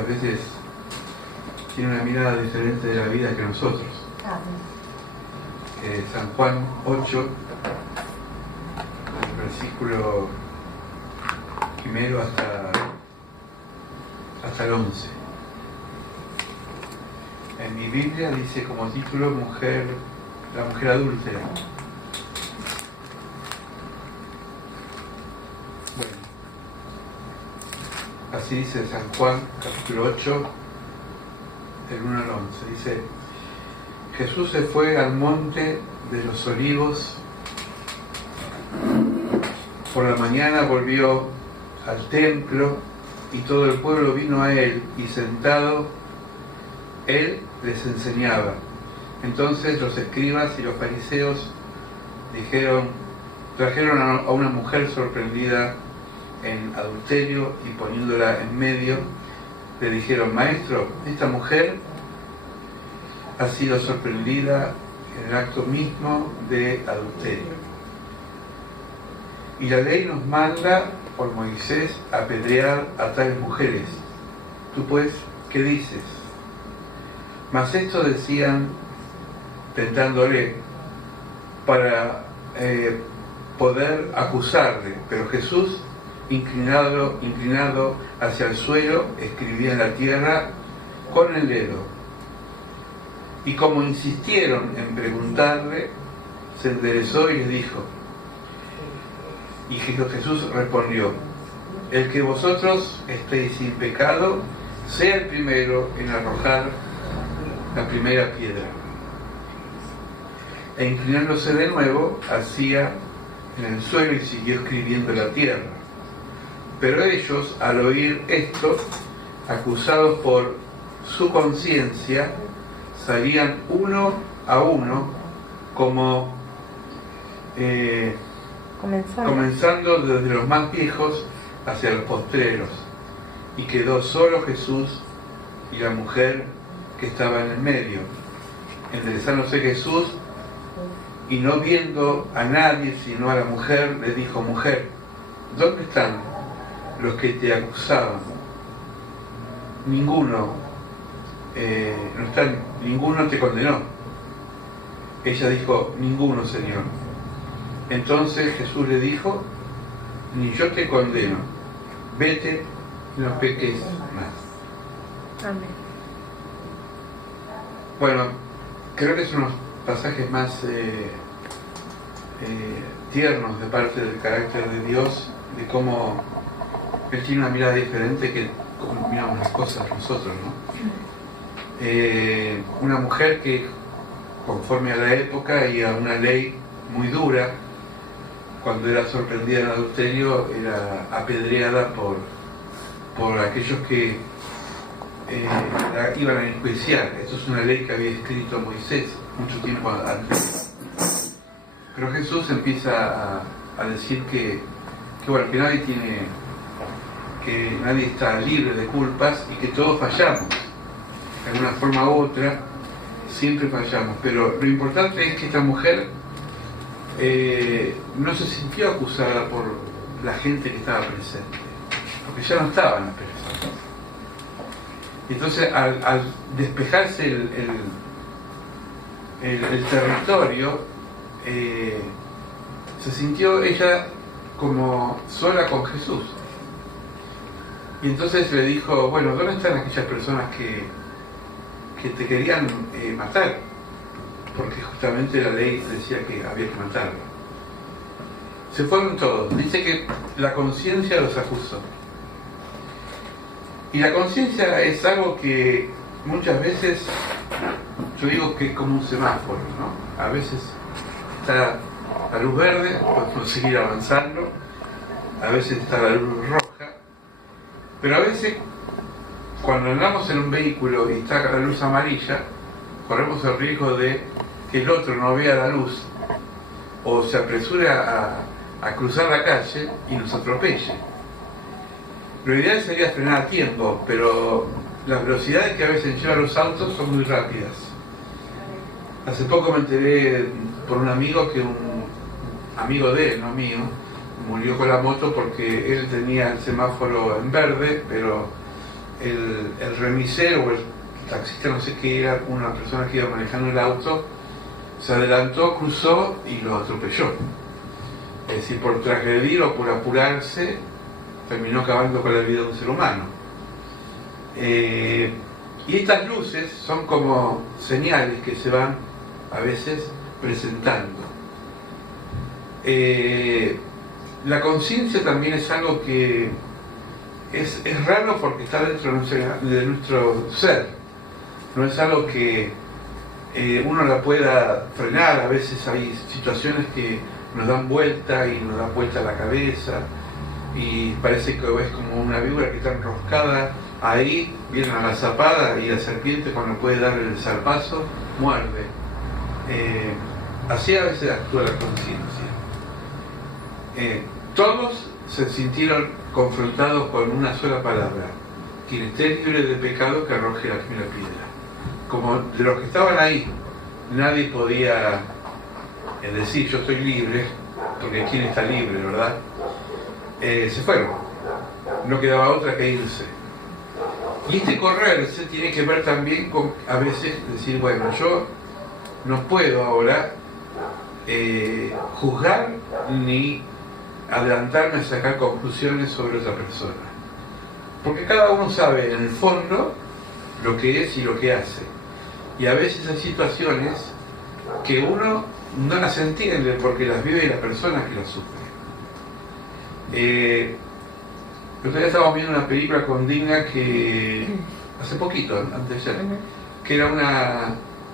muchas veces tiene una mirada diferente de la vida que nosotros. San Juan 8, el versículo primero hasta el 11. En mi Biblia dice como título la mujer adúltera. Bueno, así dice San Juan, capítulo 8, del 1 al 11. Dice: Jesús se fue al monte de los Olivos. Por la mañana volvió al templo y todo el pueblo vino a él, y sentado él les enseñaba. Entonces los escribas y los fariseos trajeron a una mujer sorprendida en adulterio, y poniéndola en medio, le dijeron: Maestro, esta mujer ha sido sorprendida en el acto mismo de adulterio. Y la ley nos manda por Moisés apedrear a tales mujeres. Tú pues, ¿qué dices? Mas esto decían tentándole para poder acusarle. Pero Jesús, inclinado hacia el suelo, escribía en la tierra con el dedo. Y como insistieron en preguntarle, se enderezó y les dijo. Y Jesús respondió: el que vosotros estéis sin pecado, sea el primero en arrojar la primera piedra. E inclinándose de nuevo, hacía en el suelo y siguió escribiendo en la tierra. Pero ellos, al oír esto, acusados por su conciencia, salían uno a uno, como comenzando desde los más viejos hacia los postreros, y quedó solo Jesús y la mujer que estaba en el medio. Enderezándose Jesús, y no viendo a nadie sino a la mujer, le dijo: Mujer, ¿dónde están los que te acusaban? Ninguno te condenó. Ella dijo: Ninguno, Señor. Entonces Jesús le dijo: Ni yo te condeno, vete, no peques más. Amén. Bueno, creo que son los pasajes más tiernos de parte del carácter de Dios, de cómo Él tiene una mirada diferente que como miramos las cosas nosotros, ¿no? Una mujer que, conforme a la época y a una ley muy dura, cuando era sorprendida en adulterio, era apedreada por aquellos que la iban a enjuiciar. Esto es una ley que había escrito Moisés mucho tiempo antes. Pero Jesús empieza a decir que nadie está libre de culpas y que todos fallamos. De alguna forma u otra, siempre fallamos. Pero lo importante es que esta mujer no se sintió acusada por la gente que estaba presente, porque ya no estaban las personas. Entonces, al despejarse el territorio, se sintió ella como sola con Jesús. Y entonces le dijo: bueno, ¿dónde están aquellas personas que te querían matar? Porque justamente la ley decía que había que matarlo. Se fueron todos. Dice que la conciencia los acusó. Y la conciencia es algo que muchas veces, yo digo que es como un semáforo, ¿no? A veces está la luz verde, podemos seguir avanzando, a veces está la luz roja, pero a veces cuando andamos en un vehículo y está la luz amarilla, corremos el riesgo de que el otro no vea la luz o se apresure a cruzar la calle y nos atropelle. Lo ideal sería frenar a tiempo, pero las velocidades que a veces llevan los autos son muy rápidas. Hace poco me enteré por un amigo que un amigo de él, no mío, murió con la moto porque él tenía el semáforo en verde, pero el remisero o el taxista, no sé qué era, una persona que iba manejando el auto, se adelantó, cruzó y lo atropelló. Es decir, por transgredir o por apurarse, terminó acabando con la vida de un ser humano. Y estas luces son como señales que se van a veces presentando. La conciencia también es algo que es raro porque está dentro de nuestro ser. No es algo que uno la pueda frenar. A veces hay situaciones que nos dan vuelta y nos dan vuelta la cabeza y parece que es como una víbora que está enroscada ahí, viene a la zapada y la serpiente cuando puede dar el zarpazo muerde. Así a veces actúa la conciencia. Todos se sintieron confrontados con una sola palabra: quien esté libre de pecado que arroje la primera piedra. Como de los que estaban ahí nadie podía decir yo estoy libre, porque quién está libre, ¿verdad? Se fueron, no quedaba otra que irse. Y este correrse tiene que ver también con a veces decir, bueno, yo no puedo ahora juzgar ni adelantarme a sacar conclusiones sobre otra persona, porque cada uno sabe en el fondo lo que es y lo que hace, y a veces hay situaciones que uno no las entiende porque las vive la persona que las sufre. El otro día estábamos viendo una película con Dina que hace poquito, antes de ayer, que era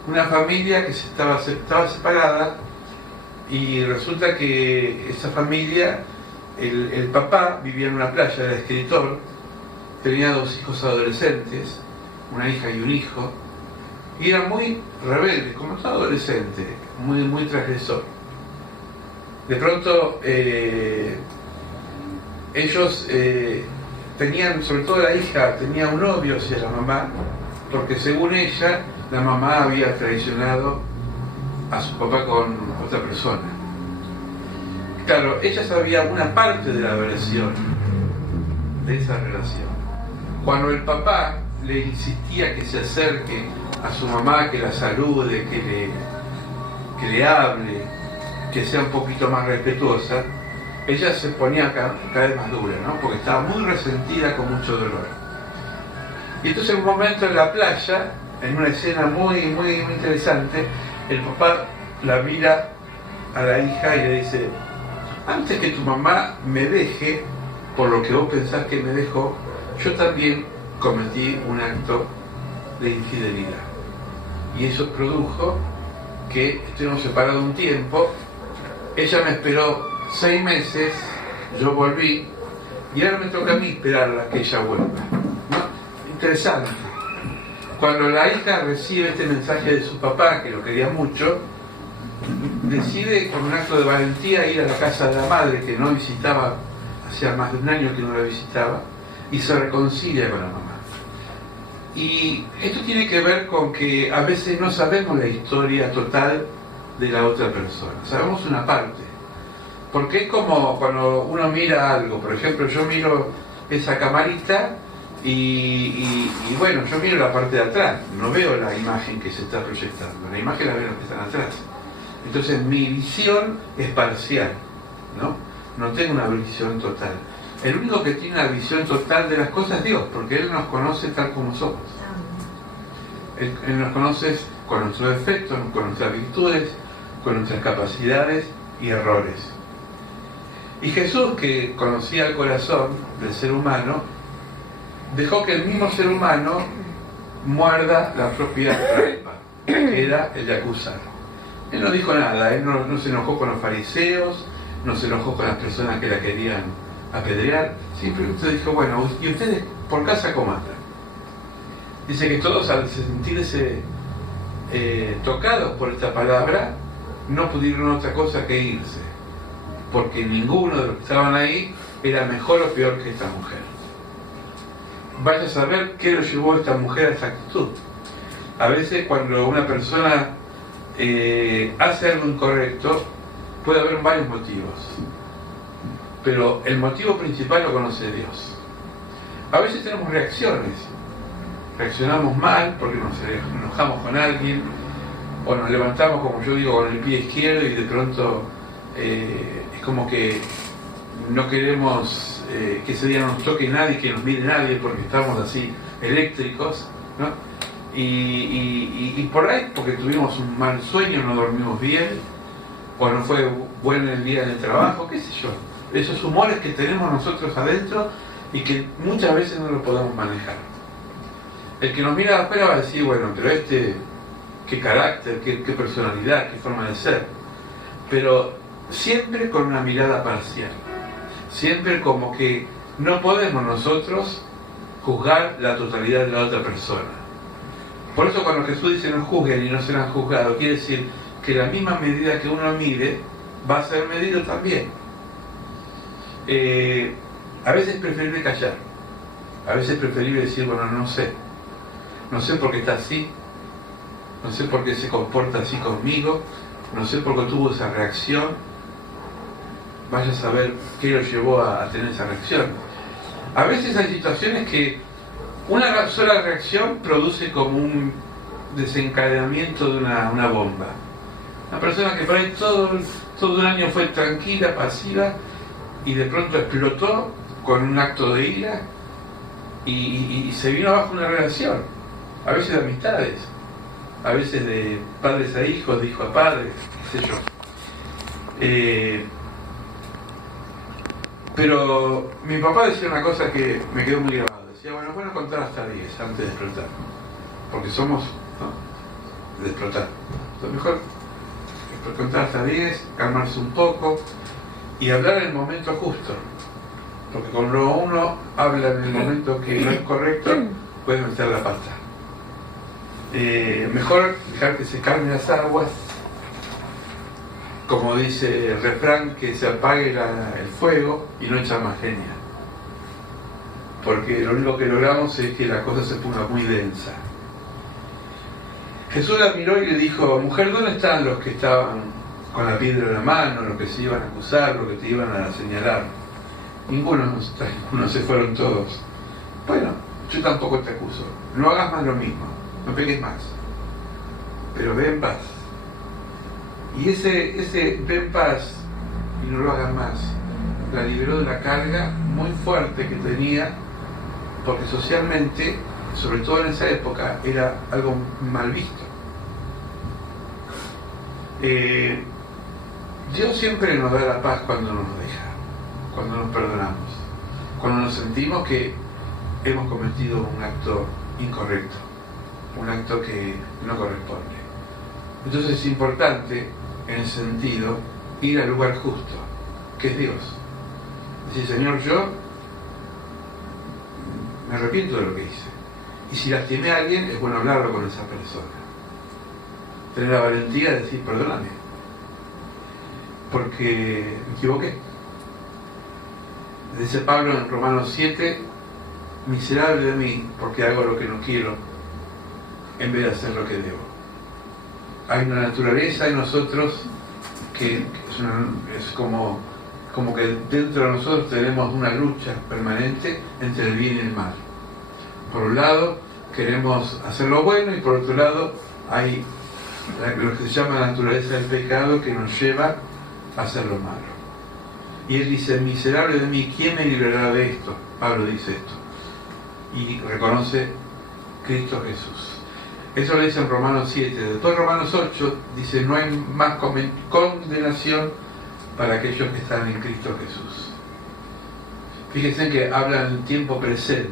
una familia que estaba separada, y resulta que esa familia, el papá vivía en una playa, era escritor, tenía 2 hijos adolescentes, una hija y un hijo, y era muy rebelde, como todo adolescente, muy transgresor. De pronto ellos tenían, sobre todo la hija, tenía un novio hacia la mamá, porque según ella, la mamá había traicionado a su papá con otra persona. Claro, ella sabía una parte de la versión de esa relación. Cuando el papá le insistía que se acerque a su mamá, que la salude, que le hable, que sea un poquito más respetuosa, ella se ponía cada vez más dura, ¿no? Porque estaba muy resentida, con mucho dolor. Y entonces en un momento en la playa, en una escena muy interesante, el papá la mira a la hija y le dice: antes que tu mamá me deje por lo que vos pensás que me dejó, yo también cometí un acto de infidelidad. Y eso produjo que estuvimos separados un tiempo. Ella me esperó 6 meses, yo volví, y ahora me toca a mí esperarla que ella vuelva, ¿no? Interesante. Cuando la hija recibe este mensaje de su papá, que lo quería mucho, decide con un acto de valentía ir a la casa de la madre, que no visitaba, hacía más de 1 año que no la visitaba, y se reconcilia con la mamá. Y esto tiene que ver con que a veces no sabemos la historia total de la otra persona, sabemos una parte. Porque es como cuando uno mira algo, por ejemplo, yo miro esa camarita y bueno, yo miro la parte de atrás, no veo la imagen que se está proyectando, la imagen la veo los que están atrás. Entonces mi visión es parcial, ¿no? No tengo una visión total. El único que tiene una visión total de las cosas es Dios, porque Él nos conoce tal como somos. Él nos conoce con nuestros defectos, con nuestras virtudes, con nuestras capacidades y errores. Y Jesús, que conocía el corazón del ser humano, dejó que el mismo ser humano muerda la propia trampa, que era el de acusar. Él no dijo nada, él no se enojó con los fariseos, no se enojó con las personas que la querían apedrear, simplemente dijo, bueno, ¿y ustedes por casa cómo andan? Dice que todos, al sentirse tocados por esta palabra, no pudieron otra cosa que irse, porque ninguno de los que estaban ahí era mejor o peor que esta mujer. Vaya a saber qué lo llevó a esta mujer a esta actitud. A veces cuando una persona hace algo incorrecto, puede haber varios motivos, pero el motivo principal lo conoce Dios. A veces tenemos reacciones reaccionamos mal porque nos enojamos con alguien, o nos levantamos, como yo digo, con el pie izquierdo y de pronto es como que no queremos que ese día no nos toque nadie, que nos mire nadie, porque estamos así eléctricos, ¿no? Y por ahí, porque tuvimos un mal sueño, no dormimos bien, o no fue bueno el día del trabajo, qué sé yo. Esos humores que tenemos nosotros adentro y que muchas veces no lo podemos manejar. El que nos mira de afuera va a decir, bueno, pero qué carácter, qué personalidad, qué forma de ser. Pero siempre con una mirada parcial. Siempre como que no podemos nosotros juzgar la totalidad de la otra persona. Por eso cuando Jesús dice no juzguen y no serán juzgados, quiere decir que la misma medida que uno mide va a ser medido también. A veces es preferible callar. A veces es preferible decir, bueno, no sé. No sé por qué está así. No sé por qué se comporta así conmigo. No sé por qué tuvo esa reacción. Vaya a saber qué lo llevó a tener esa reacción. A veces hay situaciones que una sola reacción produce como un desencadenamiento de una bomba. Una persona que por ahí todo un año fue tranquila, pasiva, y de pronto explotó con un acto de ira y se vino abajo una relación. A veces de amistades, a veces de padres a hijos, de hijo a padre, qué sé yo. Pero mi papá decía una cosa que me quedó muy grabada. Decía, bueno, es bueno contar hasta 10 antes de explotar. Porque somos, ¿no?, de explotar. Lo mejor es contar hasta 10, calmarse un poco y hablar en el momento justo. Porque cuando uno habla en el momento que no es correcto, puede meter la pata. Mejor dejar que se calmen las aguas, como dice el refrán, que se apague el fuego y no echa más leña, porque lo único que logramos es que la cosa se ponga muy densa. Jesús la miró y le dijo, mujer, ¿dónde están los que estaban con la piedra en la mano, los que se iban a acusar, los que te iban a señalar? Ninguno se fueron todos. Bueno, yo tampoco te acuso, no hagas más lo mismo, no pegues más, pero ve en paz. Y ese ve en paz y no lo hagas más, la liberó de la carga muy fuerte que tenía, porque socialmente, sobre todo en esa época, era algo mal visto. Dios siempre nos da la paz cuando nos deja, cuando nos perdonamos, cuando nos sentimos que hemos cometido un acto incorrecto, un acto que no corresponde. Entonces es importante, en ese sentido, ir al lugar justo, que es Dios. Decir, Señor, yo me arrepiento de lo que hice. Y si lastimé a alguien, es bueno hablarlo con esa persona. Tener la valentía de decir, perdóname, porque me equivoqué. Dice Pablo en Romanos 7, miserable de mí, porque hago lo que no quiero, en vez de hacer lo que debo. Hay una naturaleza en nosotros que es como que dentro de nosotros tenemos una lucha permanente entre el bien y el mal. Por un lado queremos hacer lo bueno y por otro lado hay lo que se llama la naturaleza del pecado que nos lleva a hacer lo malo. Y él dice, miserable de mí, ¿quién me librará de esto? Pablo dice esto. Y reconoce Cristo Jesús. Eso lo dice en Romanos 7. Después Romanos 8 dice, no hay más condenación para aquellos que están en Cristo Jesús. Fíjense que habla en el tiempo presente.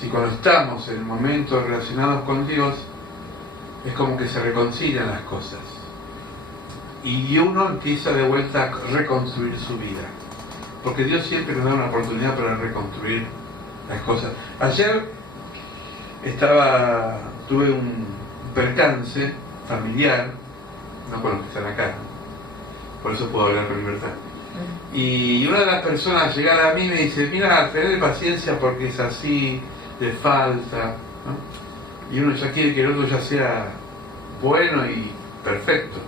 Si cuando estamos en momentos relacionados con Dios, es como que se reconcilian las cosas. Y uno empieza de vuelta a reconstruir su vida. Porque Dios siempre nos da una oportunidad para reconstruir las cosas. Ayer tuve un percance familiar, no con los que están acá, por eso puedo hablar con libertad. Y una de las personas llegada a mí me dice, mira, tener paciencia porque es así, le falta, ¿no? Y uno ya quiere que el otro ya sea bueno y perfecto.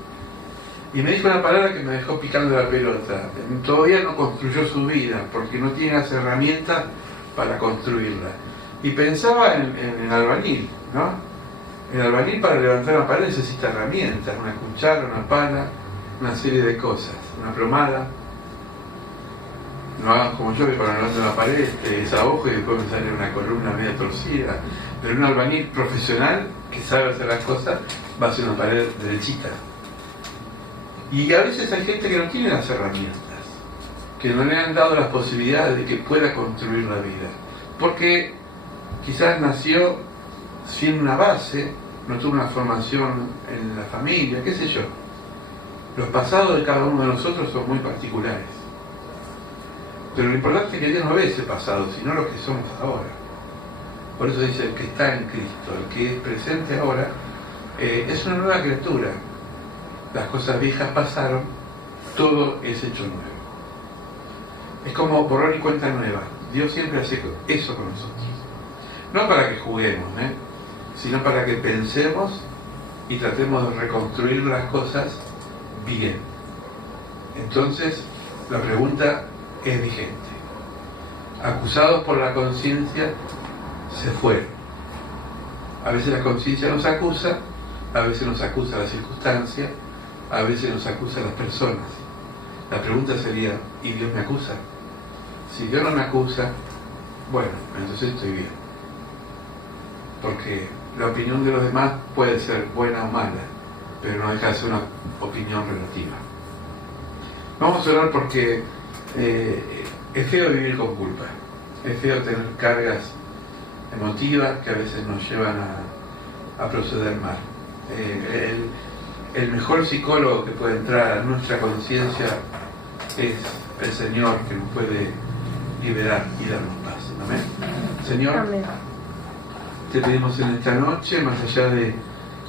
Y me dijo una palabra que me dejó picando la pelota. Todavía no construyó su vida porque no tiene las herramientas para construirla. Y pensaba en el albañil, ¿no? El albañil para levantar una pared necesita herramientas, una cuchara, una pala, una serie de cosas, una plomada. No hagan como yo, que para levantar una pared desahojo y después me sale una columna media torcida. Pero un albañil profesional que sabe hacer las cosas va a hacer una pared derechita. Y a veces hay gente que no tiene las herramientas, que no le han dado las posibilidades de que pueda construir la vida, porque quizás nació sin una base, no tuvo una formación en la familia, qué sé yo. Los pasados de cada uno de nosotros son muy particulares, pero lo importante es que Dios no ve ese pasado, sino lo que somos ahora. Por eso dice: el que está en Cristo, el que es presente ahora, es una nueva criatura. Las cosas viejas pasaron, todo es hecho nuevo. Es como borrón y cuenta nueva. Dios siempre hace eso con nosotros. No para que juguemos, sino para que pensemos y tratemos de reconstruir las cosas bien. Entonces, la pregunta es vigente. Acusados por la conciencia, se fueron. A veces la conciencia nos acusa, a veces nos acusa la circunstancia, a veces nos acusa las personas. La pregunta sería: ¿y Dios me acusa? Si Dios no me acusa, bueno, entonces estoy bien. Porque la opinión de los demás puede ser buena o mala, pero no deja de ser una opinión relativa. Vamos a orar porque es feo vivir con culpa. Es feo tener cargas emotivas que a veces nos llevan a proceder mal. El mejor psicólogo que puede entrar a nuestra conciencia es el Señor, que nos puede liberar y darnos paz. Amén. Señor, amén. Te pedimos en esta noche, más allá de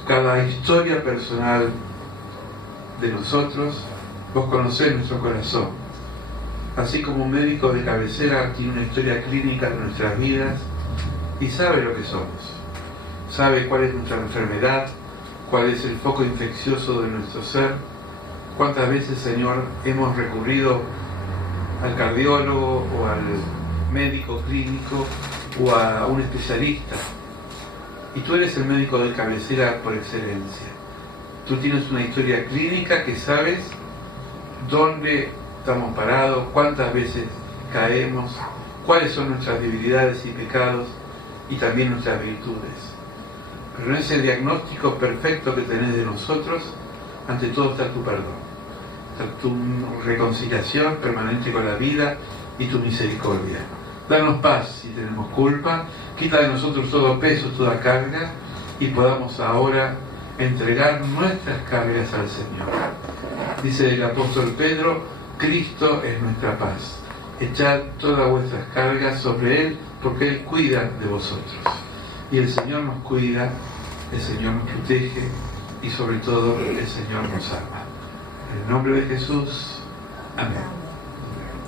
cada historia personal de nosotros, vos conocés nuestro corazón. Así como un médico de cabecera tiene una historia clínica de nuestras vidas y sabe lo que somos, sabe cuál es nuestra enfermedad, cuál es el foco infeccioso de nuestro ser. ¿Cuántas veces, Señor, hemos recurrido al cardiólogo o al médico clínico o a un especialista? Y tú eres el médico de cabecera por excelencia. Tú tienes una historia clínica que sabes dónde estamos parados, cuántas veces caemos, cuáles son nuestras debilidades y pecados y también nuestras virtudes. Pero en ese diagnóstico perfecto que tenés de nosotros, ante todo está tu perdón, está tu reconciliación permanente con la vida y tu misericordia. Danos paz si tenemos culpa, quita de nosotros todo peso, toda carga, y podamos ahora entregar nuestras cargas al Señor. Dice el apóstol Pedro: Cristo es nuestra paz. Echad todas vuestras cargas sobre Él, porque Él cuida de vosotros. Y el Señor nos cuida, el Señor nos protege y sobre todo el Señor nos ama. En el nombre de Jesús. Amén.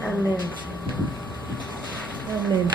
Amén. Amén.